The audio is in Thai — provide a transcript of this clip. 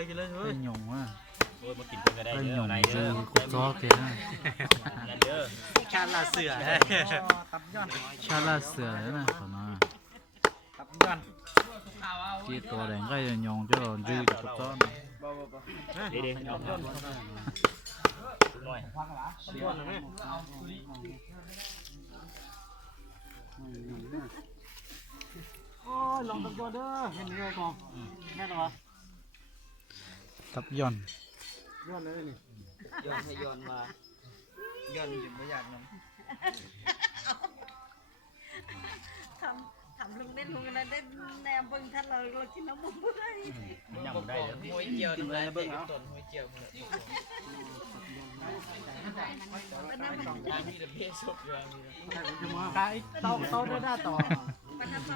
เฮ้ยหยงว่ะ โอ้ยมากินกันก็ได้ ก็ เด้ หย อง ไหน เจ เด้ อ อ กุซอกเจ้า นั่นเด้อ ชาลาเสือ ตับย้อน ชาลาเสือแล้วนะขอมา ตับย้อน ที่ตัวแดงก็จะหยงเจ้ายืดกุซอก เด้ๆเอาหน่อย โอ้ยลองตับย้อนเด้อเห็นยังไงกองแม่นวะ ตับย่อน ย้อนเลยนี่ ย้อนให้ย้อนมาย้อนอยู่ไม่อยากน ทำลุงเด่นลุงอะไรเด่นแนวเบิ่งท่านเรากินน้ำมันบ่ได้ ยังบ่ได้เด้อ ำมวยเกี่ยวดูแลเบิ่งต้นมวยเกี่ยว เป็นน้ำมัน มีแต่เพศศพอยู่ ไก่เต้าได้ต่อ เป็นน้ำ